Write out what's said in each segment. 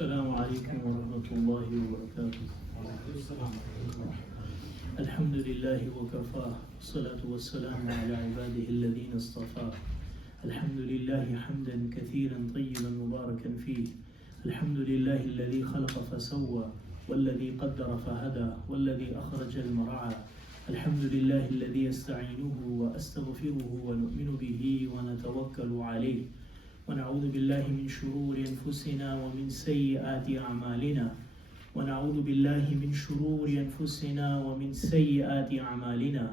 السلام عليكم ورحمة الله وبركاته. الحمد لله وكفى الصلاة والسلام على عباده الذين اصطفى. الحمد لله حمدا كثيرا طيبا مباركا فيه. الحمد لله الذي خلق فسوى والذي قدر فهدى والذي أخرج المرعى. الحمد لله الذي يستعينه وأستغفره ونؤمن به ونتوكل عليه ونعوذ بالله من شرور أنفسنا ومن سيئات أعمالنا ونعوذ بالله من شرور أنفسنا ومن سيئات أعمالنا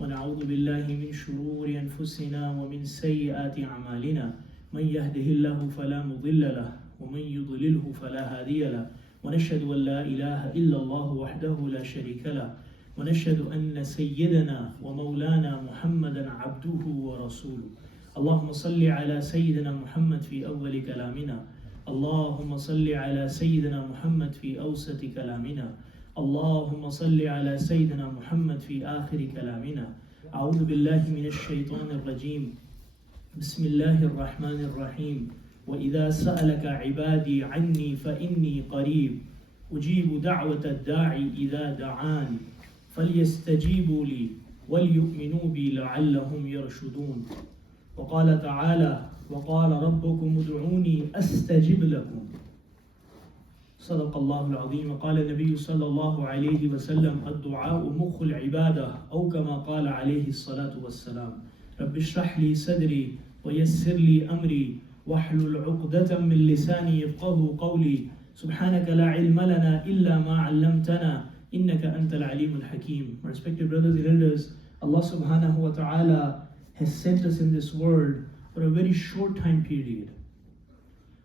ونعوذ بالله من شرور أنفسنا ومن سيئات أعمالنا من يهده الله فلا مضل له ومن يضلله فلا هادي له ونشهد أن لا إله إلا الله وحده لا شريك له ونشهد أن سيدنا ومولانا محمدا عبده ورسوله. اللهم صل على سيدنا محمد في أول كلامنا، اللهم صل على سيدنا محمد في أوسط كلامنا، اللهم صل على سيدنا محمد في آخر كلامنا. أعوذ بالله من الشيطان الرجيم. بسم الله الرحمن الرحيم. وإذا سألك عبادي عني فإني قريب أجيب دعوة الداعي إذا دعاني فليستجيبوا لي وليؤمنوا بي لعلهم يرشدون. وقال تعالى وقال ربكم ادعوني أستجب لكم. صدق الله العظيم. وقال النبي صلى الله عليه وسلم الدعاء مخ العبادة أو كما قال عليه الصلاة والسلام. رب اشرح لي صدري ويسر لي أمري واحلل عقدة من لساني يفقه قولي. سبحانك لا علم لنا إلا ما علمتنا إنك أنت العليم الحكيم. My respected brothers and elders, Allah subhanahu wa ta'ala has sent us in this world for a very short time period.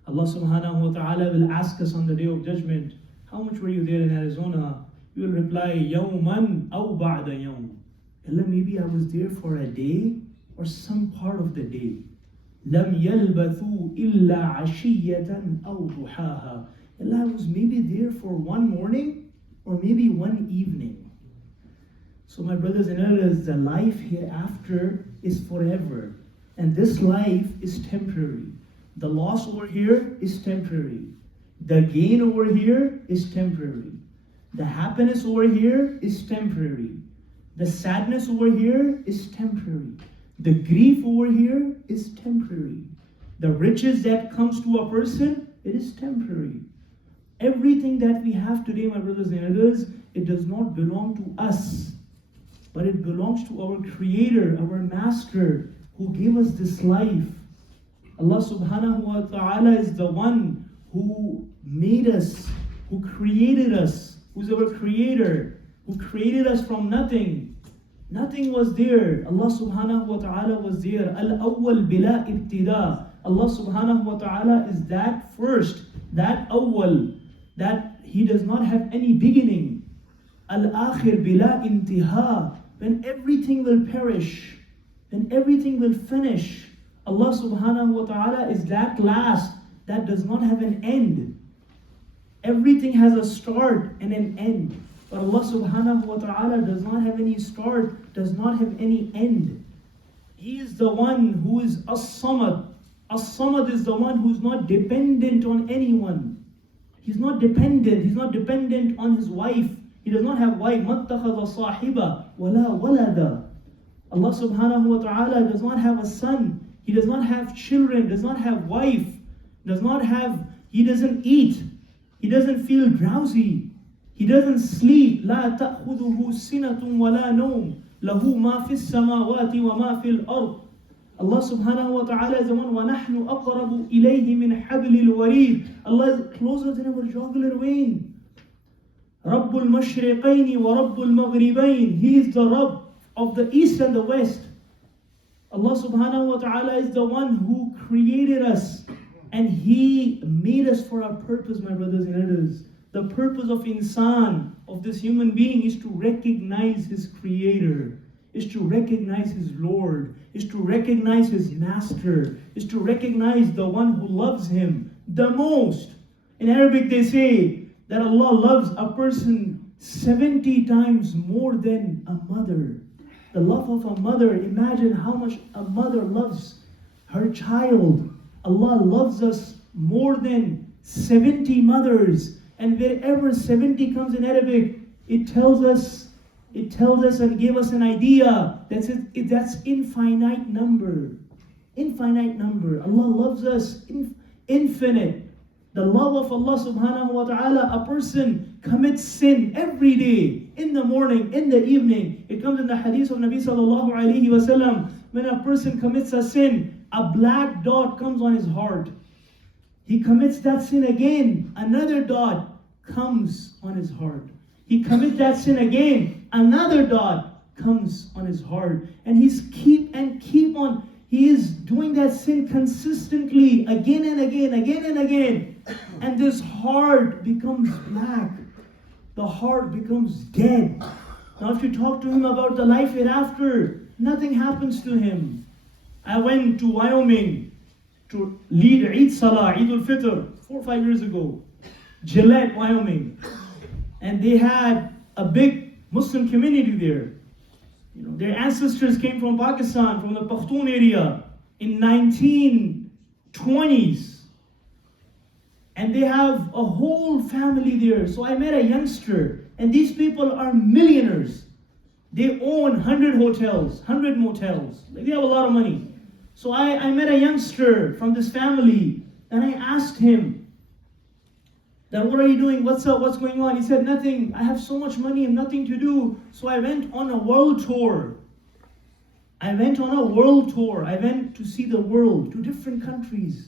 Allah subhanahu wa ta'ala will ask us on the day of judgment, how much were you there in Arizona? We will reply, yawman aw ba'da yawm. Allah, maybe I was there for a day or some part of the day. Lam yalbathu illa ashiyatan aw duhaha. Allah, I was maybe there for one morning or maybe one evening. So my brothers and elders, the life hereafter is forever. And this life is temporary. The loss over here is temporary. The gain over here is temporary. The happiness over here is temporary. The sadness over here is temporary. The grief over here is temporary. The riches that comes to a person, it is temporary. Everything that we have today, my brothers and elders, it does not belong to us, but it belongs to our Creator, our Master, who gave us this life. Allah subhanahu wa ta'ala is the one who made us, who created us, who's our Creator, who created us from nothing. Nothing was there. Allah subhanahu wa ta'ala was there. Al-awwal bila ibtida. Allah subhanahu wa ta'ala is that first, that awwal, that He does not have any beginning. Al-akhir bila intiha. When everything will perish, when everything will finish, Allah subhanahu wa ta'ala is that last that does not have an end. Everything has a start and an end. But Allah subhanahu wa ta'ala does not have any start, does not have any end. He is the one who is as-samad. As-samad is the one who is not dependent on anyone. He's not dependent. He's not dependent on his wife. He does not have wife. مَتَّخَذَ صَاحِبًا وَلَا وَلَدًا. Allah subhanahu wa ta'ala does not have a son. He does not have children, does not have wife, he doesn't eat, he doesn't feel drowsy, he doesn't sleep. لا تأخذه سنة ولا نوم له ما في السماوات وما في الأرض. Allah subhanahu wa ta'ala is the one وَنَحْنُ أَقْرَبُ إِلَيْهِ مِنْ حَبْلِ الْوَرِيدِ. Allah is closer than our jugular vein. رَبُّ الْمَشْرِقَيْنِ وَرَبُّ الْمَغْرِبَيْنِ. He is the Rabb of the east and the west. Allah subhanahu wa ta'ala is the one who created us, and He made us for a purpose, my brothers and elders. The purpose of insan, of this human being, is to recognize his Creator, is to recognize his Lord, is to recognize his Master, is to recognize the one who loves him the most. In Arabic they say that Allah loves a person 70 times more than a mother. The love of a mother, imagine how much a mother loves her child. Allah loves us more than 70 mothers. And wherever 70 comes in Arabic, it tells us and gave us an idea that's infinite number. Infinite number. Allah loves us infinite. The love of Allah subhanahu wa ta'ala, a person commits sin every day, in the morning, in the evening. It comes in the hadith of Nabi sallallahu alayhi wa sallam, when a person commits a sin, a black dot comes on his heart. He commits that sin again, another dot comes on his heart. He commits that sin again, another dot comes on his heart. And he is doing that sin consistently, again and again. And this heart becomes black. The heart becomes dead. Now if you talk to him about the life hereafter, nothing happens to him. I went to Wyoming to lead Eid Salah, Eid al-Fitr, 4 or 5 years ago. Gillette, Wyoming. And they had a big Muslim community there. Their ancestors came from Pakistan, from the Pakhtun area in 1920s. And they have a whole family there. So I met a youngster, and these people are millionaires. They own 100 hotels, 100 motels. They have a lot of money. So I met a youngster from this family, and I asked him, that what are you doing? What's up? What's going on? He said, nothing. I have so much money and nothing to do. So I went on a world tour. I went to see the world, to different countries.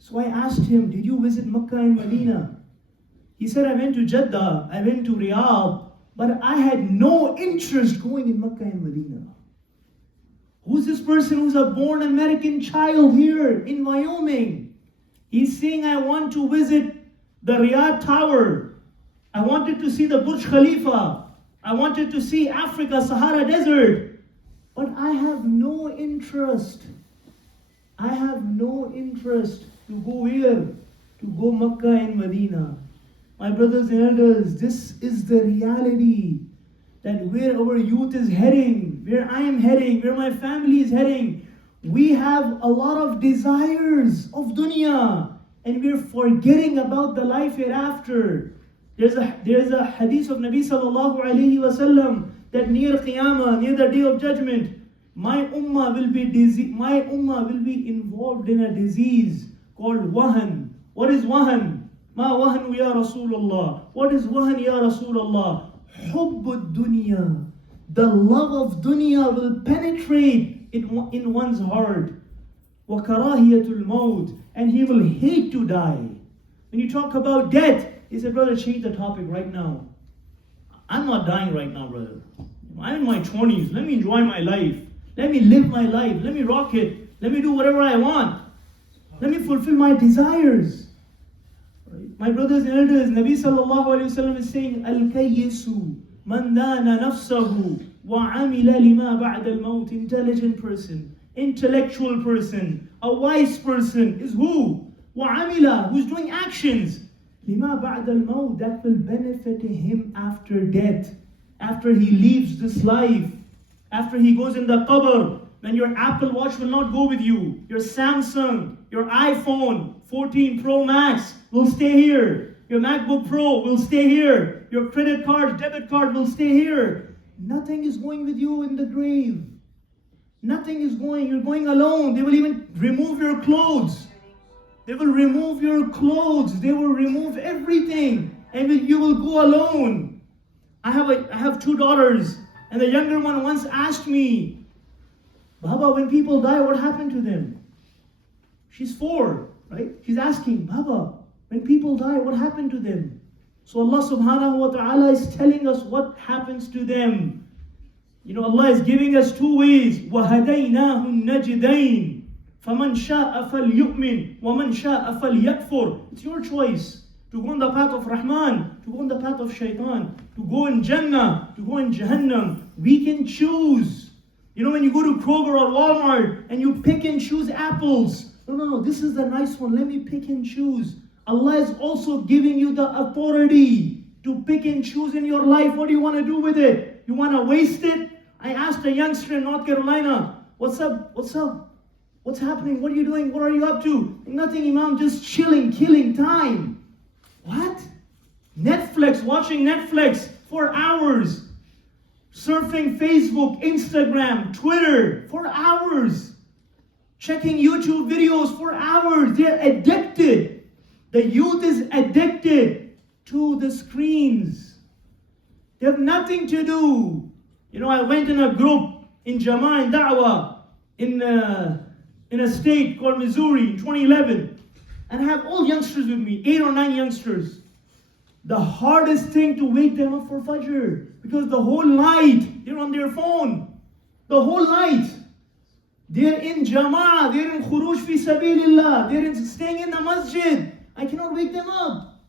So I asked him, did you visit Mecca and Medina? He said, I went to Jeddah, I went to Riyadh, but I had no interest going in Mecca and Medina. Who's this person who's a born American child here in Wyoming? He's saying, I want to visit the Riyadh Tower. I wanted to see the Burj Khalifa. I wanted to see Africa, Sahara Desert. But I have no interest. I have no interest to go where? To go Mecca and Medina. My brothers and elders, this is the reality. That where our youth is heading, where I am heading, where my family is heading, we have a lot of desires of dunya. And we're forgetting about the life hereafter. There's a hadith of Nabi sallallahu alayhi wa sallam that near Qiyamah, near the Day of Judgment, my ummah will be involved in a disease called wahan. What is wahan? Ma wahanu ya Rasulullah. What is wahan ya Rasulullah? Hubbud dunya. The love of dunya will penetrate in one's heart. Wa karahiyatul maut. And he will hate to die. When you talk about death, he said, brother, change the topic right now. I'm not dying right now, brother. I'm in my 20s. Let me enjoy my life. Let me live my life. Let me rock it. Let me do whatever I want. Let me fulfill my desires. Right? My brothers and elders, Nabi sallallahu alayhi wa sallam is saying, Al-kayyisu man dana nafsahu wa amila lima ba'da al-maut. Intelligent person, intellectual person, a wise person is who? وَعَمِلَ, who's doing actions. لِمَا بَعْدَ الْمَوْتِ, that will benefit him after death, after he leaves this life, after he goes in the qabr, when your Apple Watch will not go with you, your Samsung, your iPhone 14 Pro Max will stay here, your MacBook Pro will stay here, your credit card, debit card will stay here. Nothing is going with you in the grave. Nothing is going, you're going alone. They will even remove your clothes. They will remove your clothes. They will remove everything. And you will go alone. I have 2 daughters. And the younger one once asked me, Baba, when people die, what happened to them? She's 4, right? She's asking, Baba, when people die, what happened to them? So Allah subhanahu wa ta'ala is telling us what happens to them. Allah is giving us 2 ways. وَهَدَيْنَاهُ النَّجِدَيْنِ فَمَنْ شَاءَ فَلْيُؤْمِنْ وَمَنْ شَاءَ فَلْيَكْفُرْ. It's your choice to go on the path of Rahman, to go on the path of Shaitan, to go in Jannah, to go in Jahannam. We can choose. When you go to Kroger or Walmart and you pick and choose apples. No, this is the nice one. Let me pick and choose. Allah is also giving you the authority to pick and choose in your life. What do you want to do with it? You want to waste it? I asked a youngster in North Carolina, what's up? What's happening? What are you doing? What are you up to? Nothing, Imam, just chilling, killing time. What? Netflix, watching Netflix for hours. Surfing Facebook, Instagram, Twitter for hours. Checking YouTube videos for hours. They're addicted. The youth is addicted to the screens. They have nothing to do. I went in a group in Jama'ah, in Da'wah, in a state called Missouri in 2011. And I have all youngsters with me, 8 or 9 youngsters. The hardest thing to wake them up for Fajr. Because the whole night, they're on their phone. The whole night. They're in Jama'ah, they're in Khuruj fi Sabilillah, they're staying in the Masjid. I cannot wake them up.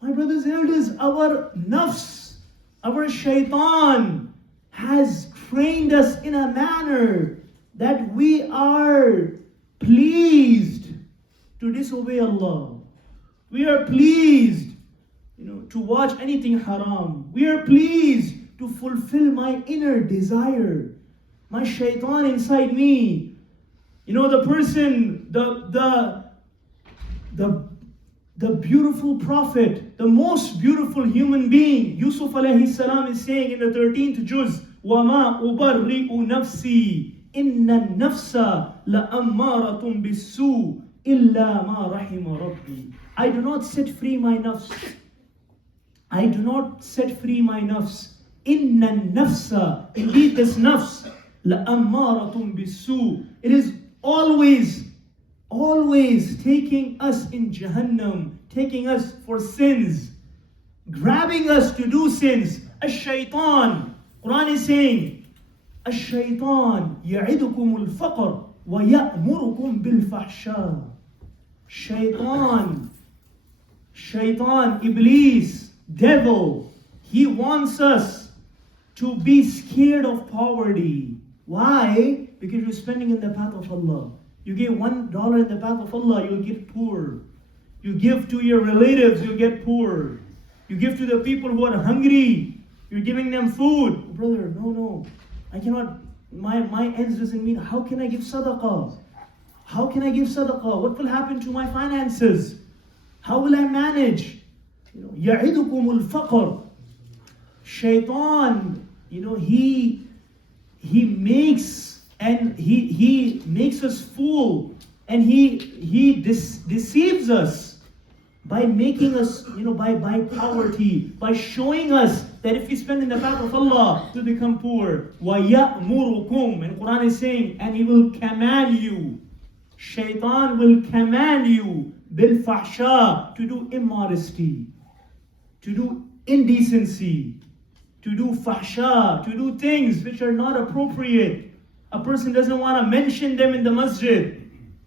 My brothers and elders, our nafs, our shaitan has trained us in a manner that we are pleased to disobey Allah. We are pleased, to watch anything haram. We are pleased to fulfill my inner desire. My shaitan inside me. The person, the beautiful prophet, the most beautiful human being, Yusuf alayhi salam is saying in the 13th juz, وَمَا أُبَرِّئُ نَفْسِي إِنَّ النَّفْسَ لَأَمَّارَةٌ بِالسُّوءِ إِلَّا مَا رَحِمَ رَبِّي. I do not set free my nafs. I do not set free my nafs. إِنَّ النَّفْسَ, indeed this nafs, لَأَمَّارَةٌ بِالسُّوءِ, it is always taking us in Jahannam, taking us for sins, grabbing us to do sins. Ash-shaytan, Quran is saying, Ash-shaytan ya'idukum al-faqr wa ya'murukum bil-fahsha. Shaitan, Iblis, devil, he wants us to be scared of poverty. Why? Because you're spending in the path of Allah. You give $1 in the path of Allah, you'll get poor. You give to your relatives, you'll get poor. You give to the people who are hungry, you're giving them food. Brother, no. I cannot, my ends doesn't mean, how can I give sadaqah? How can I give sadaqah? What will happen to my finances? How will I manage? يَعِدُكُمُ الْفَقْرِ. Shaitan, he makes us fool, and he deceives us by making us, by poverty, by showing us that if we spend in the path of Allah, to become poor. وَيَأْمُرُكُمْ, and Quran is saying, and he will command you. Shaitan will command you bil-fahsha, to do immodesty, to do indecency, to do fahsha, to do things which are not appropriate. A person doesn't want to mention them in the masjid.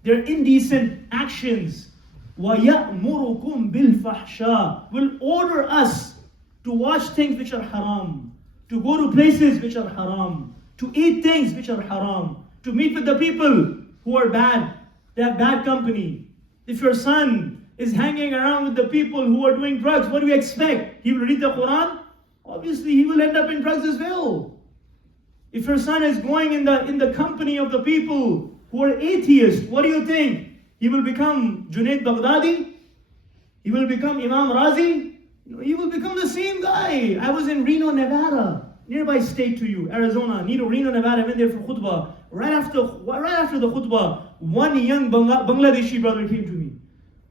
They're indecent actions. وَيَأْمُرُكُمْ بِالْفَحْشَاءِ, will order us to watch things which are haram, to go to places which are haram, to eat things which are haram, to meet with the people who are bad. They have bad company. If your son is hanging around with the people who are doing drugs, what do you expect? He will read the Quran? Obviously, he will end up in drugs as well. If your son is going in the company of the people who are atheists, what do you think? He will become Junaid Baghdadi? He will become Imam Razi? He will become the same guy. I was in Reno, Nevada, nearby state to you, Arizona. Reno, Nevada. I went there for khutbah. Right after the khutbah, one young Bangladeshi brother came to me.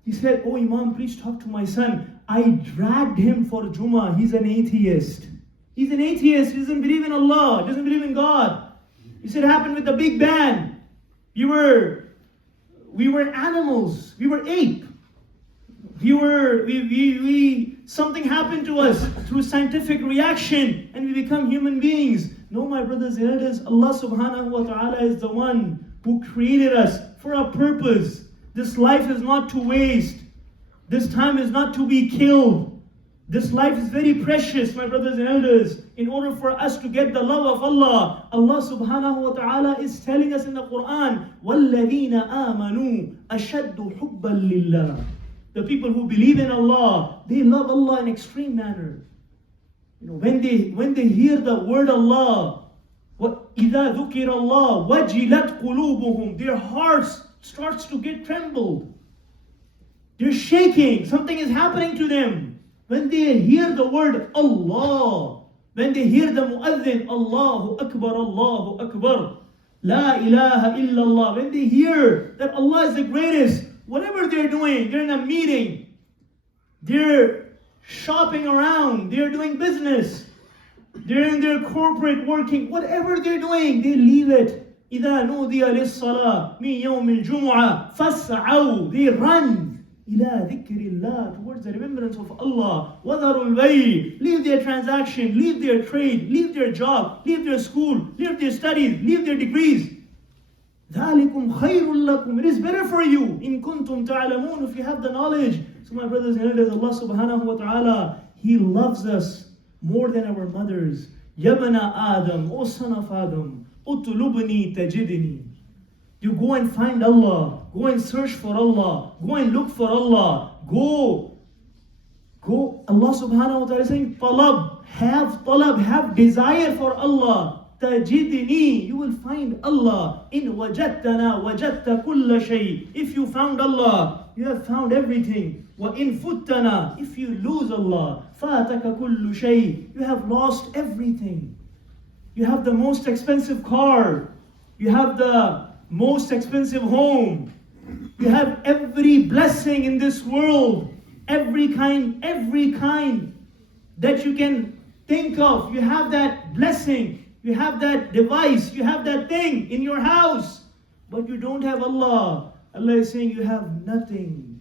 He said, "Oh Imam, please talk to my son. I dragged him for Jummah. He's an atheist. He's an atheist. He doesn't believe in Allah. Doesn't believe in God." He said, "It happened with the Big Bang. We were animals. We were ape. Something happened to us through scientific reaction, and we become human beings." No, my brothers and elders, Allah subhanahu wa ta'ala is the one who created us for a purpose. This life is not to waste. This time is not to be killed. This life is very precious, my brothers and elders. In order for us to get the love of Allah, Allah subhanahu wa ta'ala is telling us in the Quran, وَالَّذِينَ آمَنُوا أَشَدُّ حُبًّا لِلَّهِ. The people who believe in Allah, they love Allah in extreme manner. When they hear the word Allah, وَإِذَا ذُكِرَ اللَّهُ وَجِلَتْ قُلُوبُهُم. Their hearts starts to get trembled. They're shaking. Something is happening to them. When they hear the word Allah, when they hear the mu'adhin, Allahu Akbar, Allahu Akbar, La ilaha illallah. When they hear that Allah is the greatest, whatever they're doing, they're in a meeting, they're shopping around, they're doing business, they're in their corporate working, whatever they're doing, they leave it. إِذَا نُودِيَ لِلصَّلَاةِ مِنْ يَوْمِ الْجُمُعَةِ فَاسْعَوْا. They run إِلَى ذِكْرِ اللَّهِ, towards the remembrance of Allah. وَذَرُوا الْبَيْعَ. Leave their transaction, leave their trade, leave their job, leave their school, leave their studies, leave their degrees. ذَلِكُمْ خَيْرٌ لَكُمْ. It is better for you. إِن كُنْتُمْ تَعْلَمُونَ. If you have the knowledge. So my brothers and elders, Allah subhanahu wa ta'ala, He loves us more than our mothers. يَبْنَ آدَمْ. O son of Adam. أُطْلُبْنِي تَجِدْنِي. You go and find Allah. Go and search for Allah. Go and look for Allah. Go. Allah subhanahu wa ta'ala is saying, talab, have desire for Allah. Tajidni, you will find Allah. In wajadtana, wajadta kulla shay. If you found Allah, you have found everything. Wa in futtana, if you lose Allah, fataka kullu shay. You have lost everything. You have the most expensive car. You have the most expensive home. You have every blessing in this world. Every kind that you can think of. You have that blessing. You have that device. You have that thing in your house. But you don't have Allah. Allah is saying you have nothing.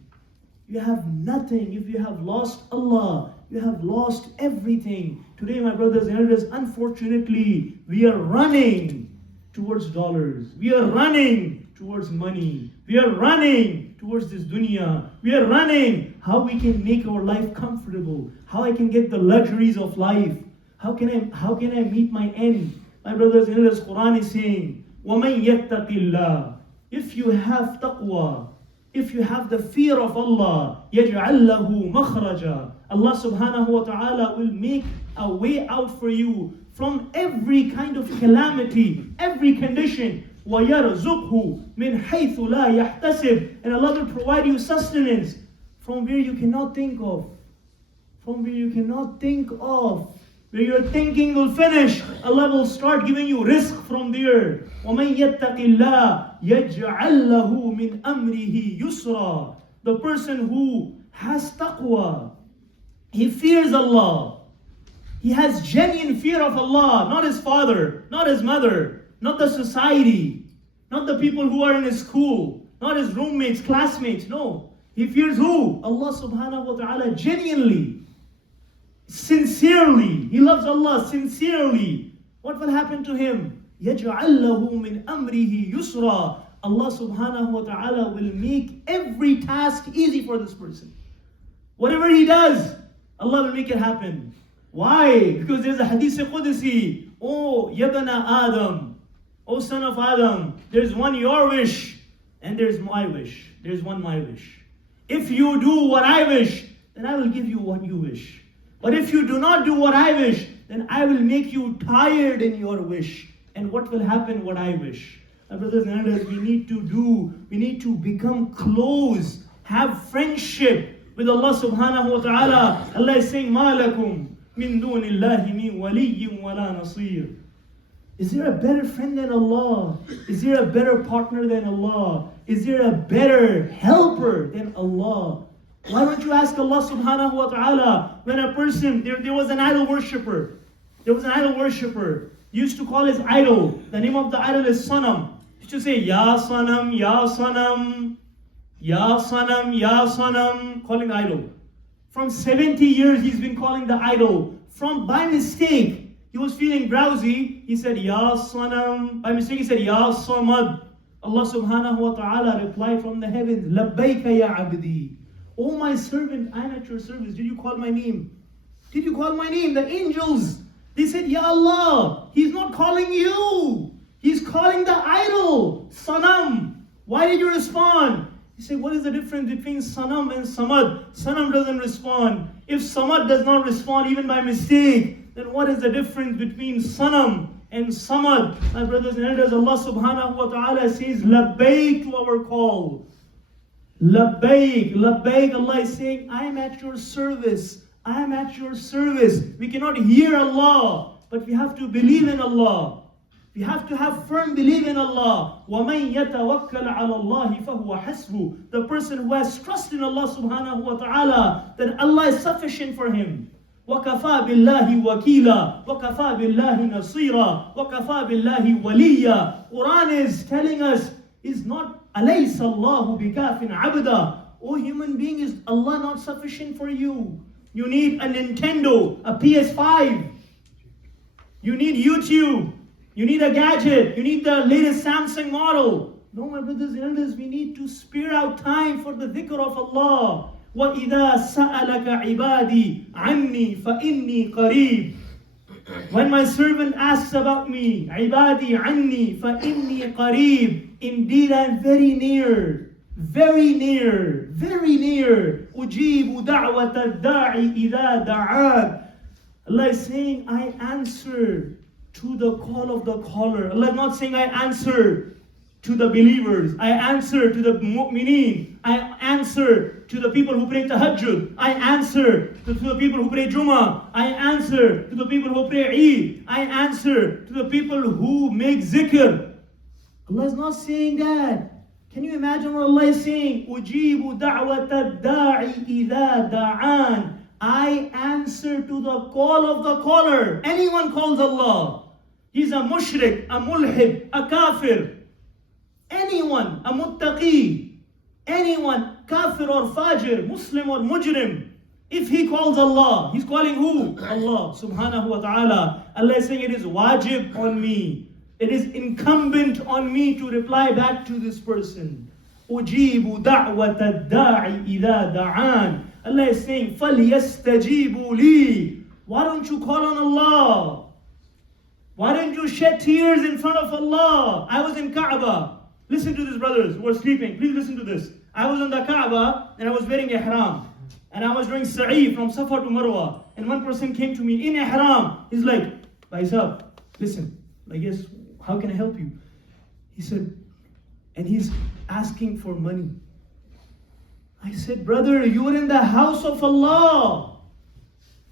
You have nothing. If you have lost Allah, you have lost everything. Today, my brothers and elders, unfortunately, we are running towards dollars. We are running towards money. We are running towards this dunya. We are running how we can make our life comfortable. How I can get the luxuries of life. How can I meet my end? My brothers and elders, Quran is saying, وَمَنْ يَتَّقِ اللَّهِ. If you have taqwa, if you have the fear of Allah, يَجْعَلْ لَهُ مَخْرَجًا. Allah subhanahu wa ta'ala will make a way out for you from every kind of calamity, every condition. وَيَرْزُقْهُ مِنْ حَيْثُ لَا يَحْتَسِبْ. And Allah will provide you sustenance from where you cannot think of. From where you cannot think of. Where your thinking will finish, Allah will start giving you rizq from there. وَمَنْ يَتَّقِ اللَّهِ يَجْعَلْ لَهُ مِنْ أَمْرِهِ يُسْرًا. The person who has taqwa, he fears Allah. He has genuine fear of Allah, not his father, not his mother, not the society, not the people who are in his school, not his roommates, classmates. No. He fears who? Allah subhanahu wa ta'ala genuinely. Sincerely, he loves Allah sincerely. What will happen to him? يَجْعَلْ لَهُ مِنْ أَمْرِهِ يُسْرًا. Allah subhanahu wa ta'ala will make every task easy for this person. Whatever he does, Allah will make it happen. Why? Because there's a hadith Qudsi. Oh, yabna Adam. Oh, son of Adam. There's one your wish and there's my wish. There's one my wish. If you do what I wish, then I will give you what you wish. But if you do not do what I wish, then I will make you tired in your wish. And what will happen? What I wish. My brothers and elders, we need to become close, have friendship with Allah subhanahu wa ta'ala. Allah is saying, مَا لَكُمْ مِن دُونِ اللَّهِ مِن وَلِيٍّ وَلَا نَصِيرٍ. Is there a better friend than Allah? Is there a better partner than Allah? Is there a better helper than Allah? Why don't you ask Allah subhanahu wa ta'ala when a person, there was an idol worshipper. There was an idol worshipper. He used to call his idol. The name of the idol is Sanam. He used to say, Ya Sanam, Ya Sanam, Ya Sanam, Ya Sanam, calling the idol. From 70 years he's been calling the idol. By mistake, he was feeling drowsy. He said, Ya Sanam. By mistake he said, Ya Samad. Allah subhanahu wa ta'ala replied from the heavens, Labbaika ya abdi. Oh my servant, I am at your service. Did you call my name? Did you call my name? The angels, they said, Ya Allah, He's not calling you. He's calling the idol, Sanam. Why did you respond? He said, what is the difference between Sanam and Samad? Sanam doesn't respond. If Samad does not respond even by mistake, then what is the difference between Sanam and Samad. My brothers and elders, Allah subhanahu wa ta'ala says, Labbaik to our call. Labbaik, Labbaik. Allah is saying, I am at your service. I am at your service. We cannot hear Allah, but we have to believe in Allah. We have to have firm belief in Allah. وَمَنْ يَتَوَكَّلَ عَلَى اللَّهِ فَهُوَ حَسْبُهُ. The person who has trust in Allah subhanahu wa ta'ala, then Allah is sufficient for him. وَكَفَى بِاللَّهِ وَكِيلًا وَكَفَى بِاللَّهِ نَصِيرًا وَكَفَى بِاللَّهِ وَلِيًّا. Quran is telling us, is not أَلَيْسَ اللَّهُ بِكَافٍ عَبْدًا. O human being, is Allah not sufficient for you? You need a Nintendo, a PS5. You need YouTube. You need a gadget. You need the latest Samsung model. No, my brothers and elders, we need to spare out time for the dhikr of Allah. وَإِذَا سَأَلَكَ عِبَادِي عَنِّي فَإِنِّي قَرِيبٌ. When my servant asks about me, عِبَادِي عَنِّي فَإِنِّي قَرِيبٌ. Indeed, I am very near. Very near. Very near. أُجِيبُ دَعْوَةَ الدَّاعِ إِذَا دَعَانِ. Allah is saying, I answer to the call of the caller. Allah is not saying I answer to the believers. I answer to the mu'mineen. I answer to the people who pray tahajjud. I answer to the people who pray Jummah. I answer to the people who pray Eid. I answer to the people who make zikr. Allah is not saying that. Can you imagine what Allah is saying? أُجِيبُ دَعْوَةَ الدَّاعِ إِذَا دَعَانِ. I answer to the call of the caller. Anyone calls Allah. He's a mushrik, a mulhid, a kafir. Anyone, a muttaqi. Anyone, kafir or fajir, Muslim or mujrim. If he calls Allah, he's calling who? Allah subhanahu wa ta'ala. Allah is saying it is wajib on me. It is incumbent on me to reply back to this person. أُجِيبُ دَعْوَةَ الدَّاعِ إِذَا دَعَانِ. Allah is saying, فَلْيَسْتَجِيبُوا لِي. Why don't you call on Allah? Why don't you shed tears in front of Allah? I was in Kaaba. Listen to this, brothers who are sleeping. Please listen to this. I was on the Kaaba and I was wearing ihram. And I was doing sa'i from Safa to Marwa. And one person came to me in ihram. He's like, Faizan, listen, I guess, how can I help you? He said, and he's asking for money. I said, brother, you are in the house of Allah.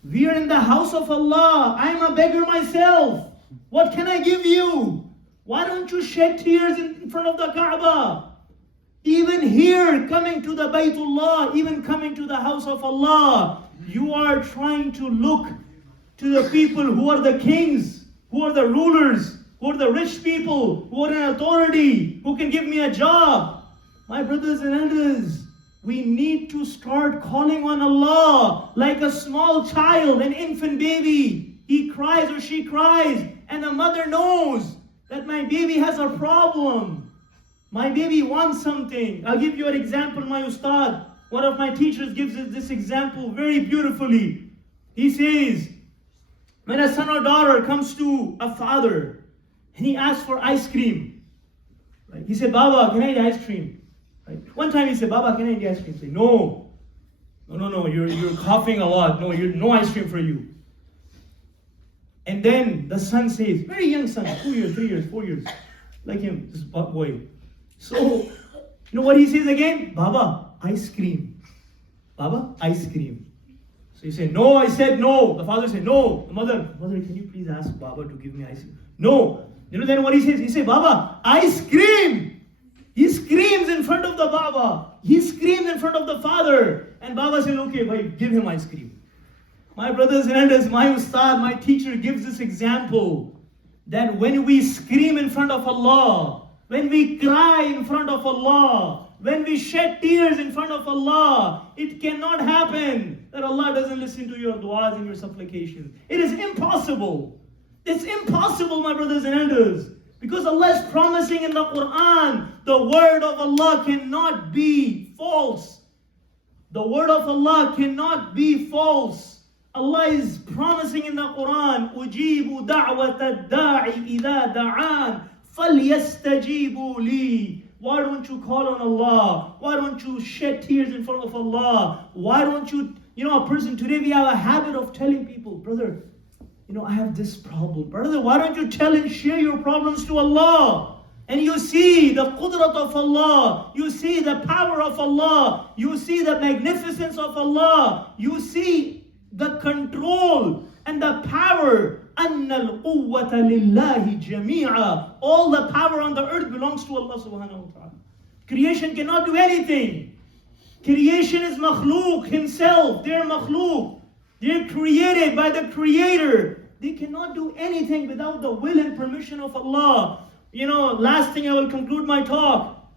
We are in the house of Allah. I am a beggar myself. What can I give you? Why don't you shed tears in front of the Kaaba? Even here, coming to the Baytullah, even coming to the house of Allah, you are trying to look to the people who are the kings, who are the rulers, who are the rich people, who are in authority, who can give me a job. My brothers and elders, we need to start calling on Allah like a small child, an infant baby. He cries or she cries, and the mother knows that my baby has a problem. My baby wants something. I'll give you an example. My ustad, one of my teachers, gives us this example very beautifully. He says, when a son or daughter comes to a father and he asks for ice cream, right? He said, Baba, can I eat ice cream? Right? One time he said, Baba, can I eat ice cream? He said, no, you're coughing a lot. No ice cream for you. And then the son says, very young son, 2 years, 3 years, 4 years, like him, this boy. So, you know what he says again? Baba, ice cream. Baba, ice cream. So he said, no, I said no. The father said, no. The mother, can you please ask Baba to give me ice cream? No. You know then what he says? He said, Baba, ice cream. He screams in front of the Baba. He screams in front of the father. And Baba says, okay, bhai, give him ice cream. My brothers and elders, my ustad, my teacher gives this example that when we scream in front of Allah, when we cry in front of Allah, when we shed tears in front of Allah, it cannot happen that Allah doesn't listen to your du'as and your supplications. It is impossible. It's impossible, my brothers and elders. Because Allah is promising in the Quran, the word of Allah cannot be false. The word of Allah cannot be false. Allah is promising in the Quran, أُجِيبُ دَعْوَةَ الدَّاعِ إِذَا دَعَانِ فَلْيَسْتَجِيبُوا لِي. Why don't you call on Allah? Why don't you shed tears in front of Allah? Why don't you, a person, today we have a habit of telling people, brother, I have this problem. Brother, why don't you tell and share your problems to Allah? And you see the qudrat of Allah. You see the power of Allah. You see the magnificence of Allah. You see the control and the power. أَنَّ الْقُوَّةَ لِلَّهِ جَمِيعًا. All the power on the earth belongs to Allah subhanahu wa ta'ala. Creation cannot do anything. Creation is makhluk himself. They're makhluk. They're created by the Creator. They cannot do anything without the will and permission of Allah. Last thing I will conclude my talk.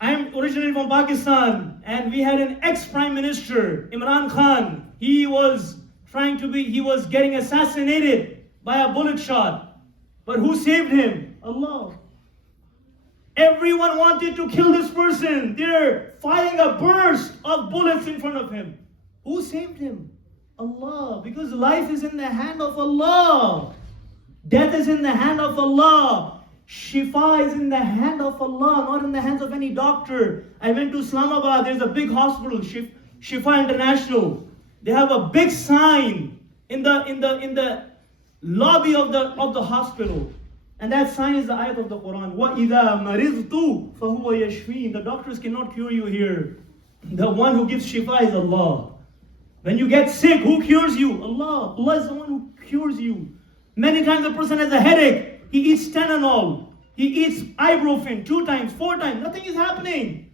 I am originally from Pakistan, and we had an ex-Prime Minister, Imran Khan. He was getting assassinated by a bullet shot. But who saved him? Allah. Everyone wanted to kill this person. They're firing a burst of bullets in front of him. Who saved him? Allah. Because life is in the hand of Allah. Death is in the hand of Allah. Shifa is in the hand of Allah, not in the hands of any doctor. I went to Islamabad. There's a big hospital, Shifa International. They have a big sign in the lobby of the hospital. And that sign is the ayat of the Quran. وَإِذَا مَرِضْتُ فَهُوَ يَشْفِينَ. The doctors cannot cure you here. The one who gives shifa is Allah. When you get sick, who cures you? Allah. Allah is the one who cures you. Many times a person has a headache. He eats Tylenol. He eats ibuprofen 2 times, 4 times. Nothing is happening.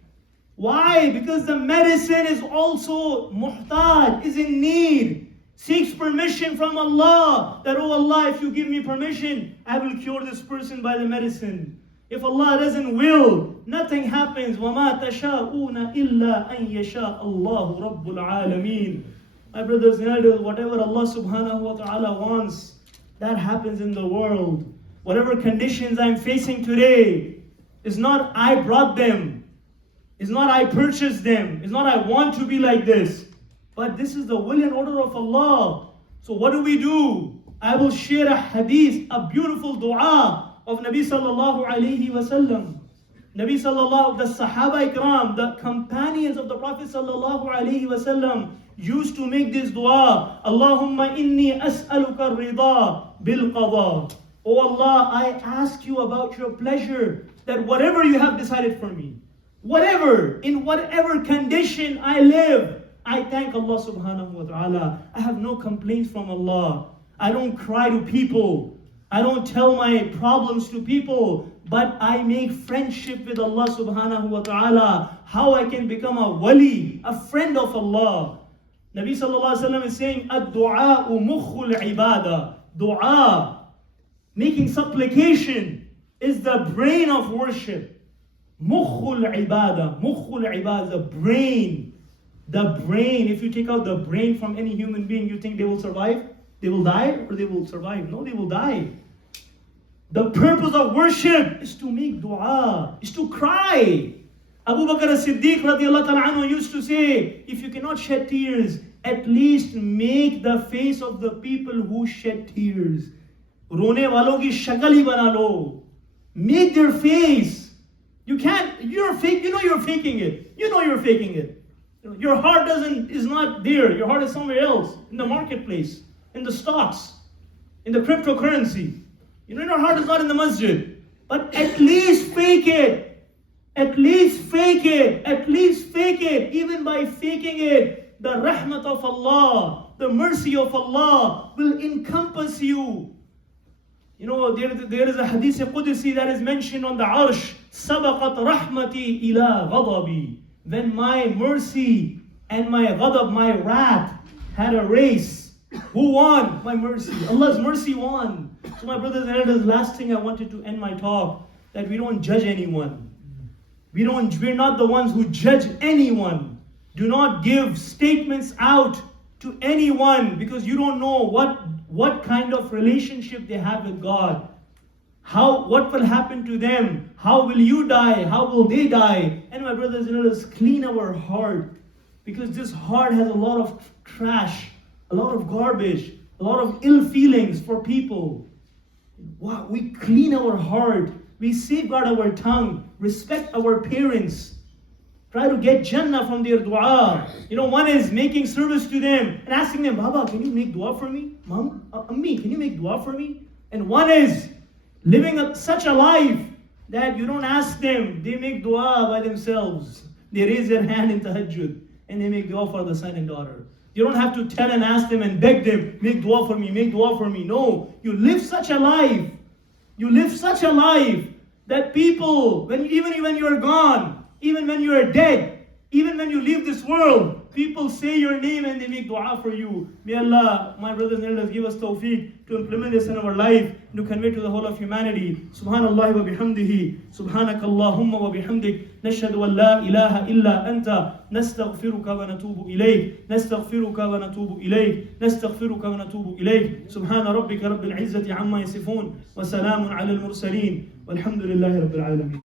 Why? Because the medicine is also muhtaj, is in need. Seeks permission from Allah. That, oh Allah, if you give me permission, I will cure this person by the medicine. If Allah doesn't will, nothing happens. وَمَا تَشَاءُونَ إِلَّا أَن يَشَاءَ اللَّهُ رَبُّ الْعَالَمِينَ. My brothers and elders, whatever Allah subhanahu wa ta'ala wants, that happens in the world. Whatever conditions I'm facing today, is not I brought them. It's not I purchased them. It's not I want to be like this. But this is the will and order of Allah. So what do? I will share a hadith, a beautiful dua of Nabi sallallahu alayhi wa sallam. Nabi sallallahu, the Sahaba Ikram, the companions of the Prophet sallallahu alayhi wa sallam used to make this dua. Allahumma inni as'aluka rida bil qada. Oh Allah, I ask you about your pleasure, that whatever you have decided for me, in whatever condition I live, I thank Allah subhanahu wa ta'ala. I have no complaints from Allah. I don't cry to people. I don't tell my problems to people. But I make friendship with Allah subhanahu wa ta'ala. How I can become a wali, a friend of Allah. Nabi sallallahu alayhi wa sallam is saying, ad-du'a'u mukhul ibadah. Dua, making supplication, is the brain of worship. Mukhul ibadah. Mukhul ibadah, the brain. The brain, if you take out the brain from any human being, you think they will survive? They will die or they will survive? No, they will die. The purpose of worship is to make dua, is to cry. Abu Bakr as-Siddiq radiallahu ta'ala anhu used to say, if you cannot shed tears, at least make the face of the people who shed tears. Rone walon ki shakal hi bana lo. Make their face. You can't, you're fake, you're faking it. You're faking it. Your heart is not there. Your heart is somewhere else, in the marketplace, in the stocks, in the cryptocurrency. Your heart is not in the masjid. But at least fake it. At least fake it. At least fake it. Even by faking it, the rahmat of Allah, the mercy of Allah will encompass you. There is a hadith Qudsi that is mentioned on the arsh. Sabaqat rahmati ila ghadabi. When my mercy and my ghadab, my wrath, had a race, who won? My mercy. Allah's mercy won. So my brothers and elders, last thing I wanted to end my talk, that we don't judge anyone. We're not the ones who judge anyone. Do not give statements out to anyone, because you don't know what kind of relationship they have with God. What will happen to them? How will you die? How will they die? And my brothers and elders, clean our heart, because this heart has a lot of trash, a lot of garbage, a lot of ill feelings for people. Wow, we clean our heart. We safeguard our tongue. Respect our parents. Try to get Jannah from their dua. One is making service to them and asking them, Baba, can you make dua for me? Mom, Ammi, can you make dua for me? And one is living such a life that you don't ask them. They make dua by themselves. They raise their hand in tahajjud and they make dua for the son and daughter. You don't have to tell and ask them and beg them, make dua for me, make dua for me. No, you live such a life. You live such a life that people, even when you're gone, even when you are dead, even when you leave this world, people say your name and they make dua for you. May Allah, my brothers and elders, give us tawfiq to implement this in our life, to convey to the whole of humanity. Subhanallah wa bihamdihi, subhanakallahumma wa bihamdik, nashhadu an la ilaha illa anta, nastaghfiruka wa natubu ilayk, nastaghfiruka wa natubu ilayk, nastaghfiruka wa natubu ilayk. Subhana rabbika rabbil izzati amma yasifun, wa salamun ala al-mursaleen, walhamdulillahi rabbil alamin.